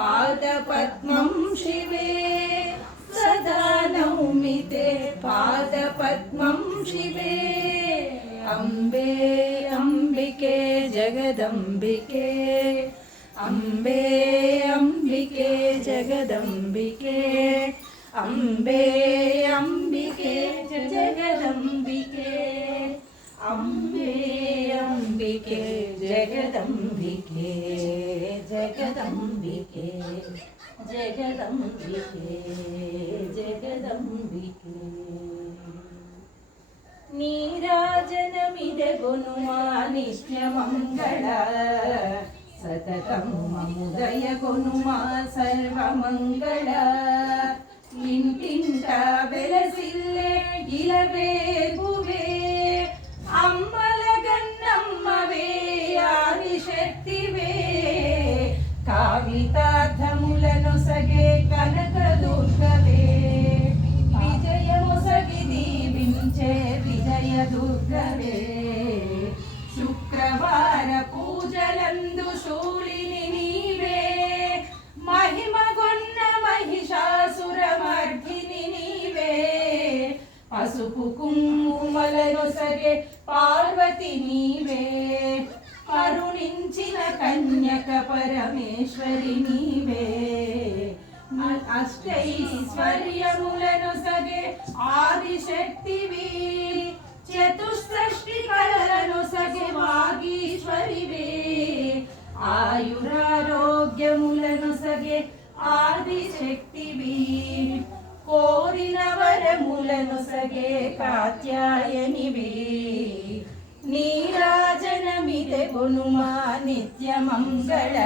पादपद्मं शिवे सदा नौमि ते पादपद्मं शिवे अम्बे अम्बिके जगदम्बिके अम्बे अम्बिके जगदम्बिके अम्बे अम्बिके जगदम्बिके अम्बे अम्बिके जगदम्बिके जगदम्बिके जगदम्बिके जगदम्बिके नीराजनमिदे गुनुमा नित्यमङ्गल सततं ममुदय गुनुमा सर्वमङ्गल इंटिंट बेलसिल्ले इलवे भुवे अम्मलगन्नम्मवे आदिशक्तिवे कावितार्थमुलनొసగే कनकदुर्गवे विजयमొసగి దీవించే విజయదుర్గవే శుక్రవార పూజలందు శూలిని నీవే మహిమగొన్న महिषासुरमर्दिनि नीवे पसुपु कुंकुमलनొసగే पार्वती नीवे करुणिंचिन कन्यक परमेश्वरी नीवे अष्टैश्वर्यमुलनొసగే आदिशक्तिवी चतुष्षष्टि कललनొసగే वागीश्वरिवे आयुरारोग्यमुलनొసగే आदिशक्तिवी कोरिन वरमुलनొసగే कात्यायनिवी नीराजनमिदे गुनुमा नित्यमङ्गल